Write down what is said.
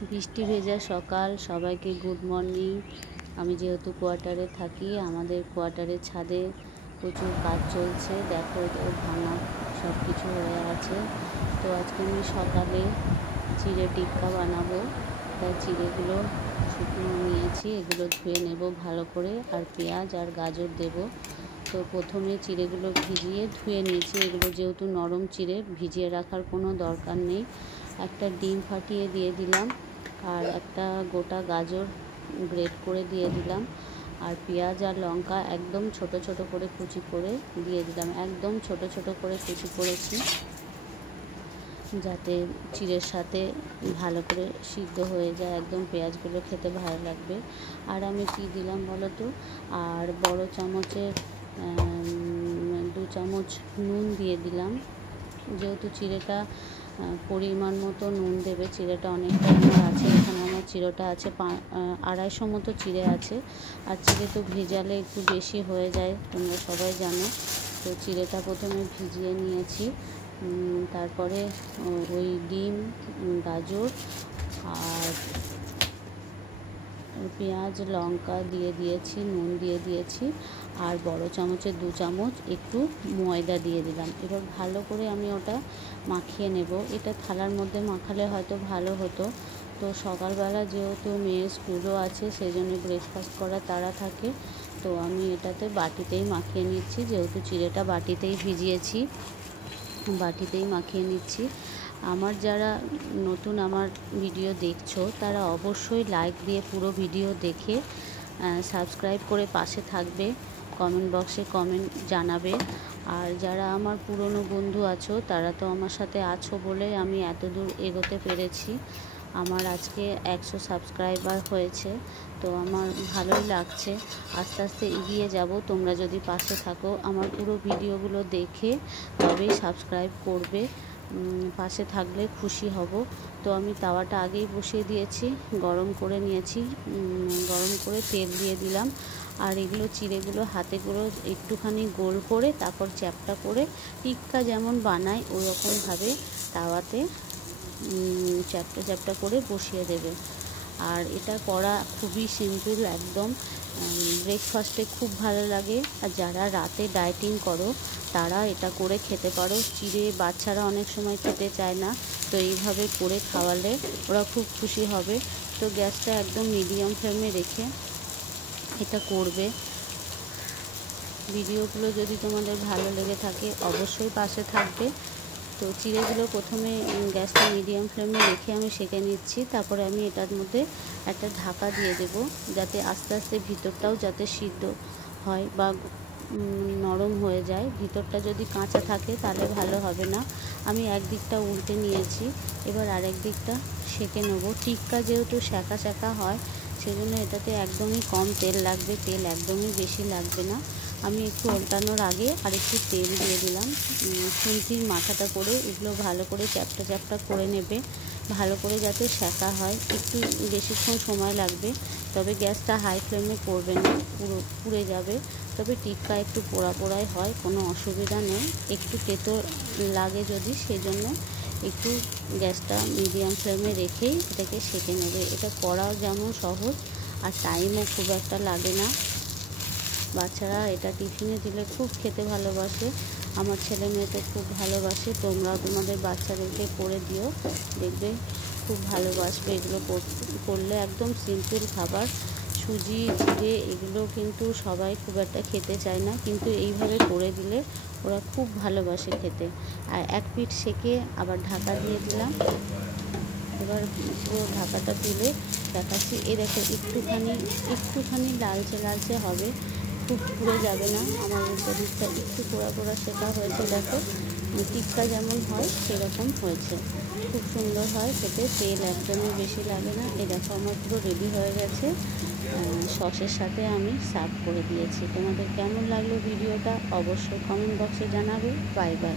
বৃষ্টি ভেজা সকাল, সবাইকে গুড মর্নিং। আমি যেহেতু কোয়ার্টারে থাকি, আমাদের কোয়ার্টারের ছাদে প্রচুর কাজ চলছে। দেখো এদের ভাঙা সব কিছু হয়ে আছে। তো আজকে আমি সকালে চিড়ে টিক্কা বানাবো, তাই চিড়েগুলো শুকনো নিয়েছি, এগুলো ধুয়ে নেব ভালো করে, আর পেঁয়াজ আর গাজর দেব। তো প্রথমে চিড়েগুলো ভিজিয়ে ধুয়ে নিয়েছি, এগুলো যেহেতু নরম চিড়ে ভিজিয়ে রাখার কোনো দরকার নেই। একটা ডিম ফাটিয়ে দিয়ে দিলাম, আর একটা গোটা গাজর গ্রেট করে দিয়ে দিলাম, আর পেঁয়াজ আর লঙ্কা একদম ছোট ছোট করে কুচি করে দিয়ে দিলাম। একদম ছোট ছোট করে কুচি করেছি, যাতে চিড়ের সাথে ভালো করে সিদ্ধ হয়ে যায়, একদম পেঁয়াজগুলো খেতে ভালো লাগবে। আর আমি কি দিলাম বলো তো, আর বড় চামচের 2 চামচ নুন দিয়ে দিলাম। যেহেতু চিড়েটা পরিমাণ মতো নুন দেবে, চিড়েটা অনেকটা আমার আছে, এখানে আমার চিড়েটা আছে 250 মতো চিড়ে আছে। আর চিড়ে তো ভেজালে একটু বেশি হয়ে যায়, তোমরা সবাই জানো। তো চিড়েটা প্রথমে ভিজিয়ে নিয়েছি, তারপরে ওই ডিম, গাজর আর পেঁয়াজ লঙ্কা দিয়ে দিয়েছি, নুন দিয়ে দিয়েছি, আর বড় চামচের 2 চামচ একটু ময়দা দিয়ে দিলাম। এবার ভালো করে আমি ওটা মাখিয়ে নেব। এটা থালার মধ্যে মাখালে হয়তো ভালো হতো, তো সকালবেলা যেহেতু মেয়ের স্কুলও আছে, সেই জন্য ব্রেকফাস্ট করার তাড়া থাকে, তো আমি এটাতে বাটিতেই মাখিয়ে নিচ্ছি। যেহেতু চিড়েটা বাটিতেই ভিজিয়েছি, বাটিতেই মাখিয়ে নিচ্ছি। আমার যারা নতুন আমার ভিডিও দেখছো, তারা অবশ্যই লাইক দিয়ে পুরো ভিডিও দেখে সাবস্ক্রাইব করে পাশে থাকবে, কমেন্ট বক্সে কমেন্ট জানাবে। আর যারা আমার পুরনো বন্ধু আছো, তারা তো আমার সাথে আছো বলে আমি এত দূর এগোতে পেরেছি। আমার আজকে 100 সাবস্ক্রাইবার হয়েছে, তো আমার ভালোই লাগছে। আস্তে আস্তে এগিয়ে যাব, তোমরা যদি পাশে থাকো। আমার পুরো ভিডিওগুলো দেখে তবেই সাবস্ক্রাইব করবে, পাশে থাকলে খুশি হব। তো আমি তাওয়াটা আগেই বসিয়ে দিয়েছি, গরম করে নিয়েছি, গরম করে তেল দিয়ে দিলাম। আর এগুলো চিড়েগুলো হাতে করে একটুখানি গোল করে, তারপর চ্যাপটা করে টিক্কা যেমন বানায় ওই রকমভাবে তাওয়াতে চ্যাপটা চ্যাপটা করে বসিয়ে দেবে। আর এটা করা খুবই সিম্পল একদম, ব্রেকফাস্টে খুব ভালো লাগে। আর যারা রাতে ডায়েটিং করো, তারা এটা করে খেতে পারো। চিড়ে বাচ্চারা অনেক সময় খেতে চায় না, তো এইভাবে করে খাওয়ালে ওরা খুব খুশি হবে। তো গ্যাসটা একদম মিডিয়াম ফ্লেমে রেখে এটা করবে। ভিডিওগুলো যদি তোমাদের ভালো লেগে থাকে অবশ্যই পাশে থাকবে। তো চিড়েগুলো প্রথমে গ্যাসটা মিডিয়াম ফ্লেমে রেখে আমি সেঁকে নিচ্ছি, তারপরে আমি এটার মধ্যে একটা ঢাকা দিয়ে দেব, যাতে আস্তে আস্তে ভিতরটাও যাতে সিদ্ধ হয় বা নরম হয়ে যায়। ভিতরটা যদি কাঁচা থাকে তাহলে ভালো হবে না। আমি একদিকটা উল্টে নিয়েছি, এবার আরেক দিকটা সেঁকে নেব। টিক্কা যেহেতু সেঁকা সেঁকা হয়, সেজন্য এটাতে একদমই কম তেল লাগবে, তেল একদমই বেশি লাগবে না। আমি একটু উল্টানোর আগে আর একটু তেল দিয়ে দিলাম, খুন্তির মাথাটা করে এগুলো ভালো করে চ্যাপটা চ্যাপটা করে নেবে, ভালো করে যাতে সেঁকা হয়। একটু বেশিক্ষণ সময় লাগবে, তবে গ্যাসটা হাই ফ্লেমে করবে না, পুড়ে যাবে। তবে টিক্কা একটু পোড়া পোড়াই হয়, কোনো অসুবিধা নেই। একটু তেতো লাগে যদি, সেজন্য একটু গ্যাসটা মিডিয়াম ফ্লেমে রেখেই এটাকে সেঁকে নেবে। এটা করাও যেমন সহজ, আর টাইমও খুব একটা লাগে না। বাচ্চারা এটা টিফিনে দিলে খুব খেতে ভালোবাসে, আমার ছেলে মেয়ে তো খুব ভালোবাসে। তোমরাও তোমাদের বাচ্চাদেরকে করে দিও, দেখবে খুব ভালোবাসবে। এগুলো করলে একদম সিম্পল খাবার। সুজি চিড়ে এগুলো কিন্তু সবাই খুব একটা খেতে চায় না, কিন্তু এইভাবে করে দিলে ওরা খুব ভালোবাসে খেতে। আর এক পিঠ সেঁকে আবার ঢাকা দিয়ে দিলাম। এবার পুরো ঢাকাটা তুলে দেখাচ্ছি। দেখো একটুখানি লালচে লালচে হবে, খুব পুড়ে যাবে না। আমার উল্টো দিকটা একটু পোড়া পোড়া সেঁকা হয়েছে, দেখো টিক্কা যেমন হয় সেরকম হয়েছে, খুব সুন্দর হয় খেতে, তেল একদমই বেশি লাগে না। দেখো আমার পুরো রেডি হয়ে গেছে, সসের সাথে আমি সার্ভ করে দিয়েছি। তোমাদের কেমন লাগলো ভিডিওটা অবশ্যই কমেন্ট বক্সে জানাবে। Bye bye.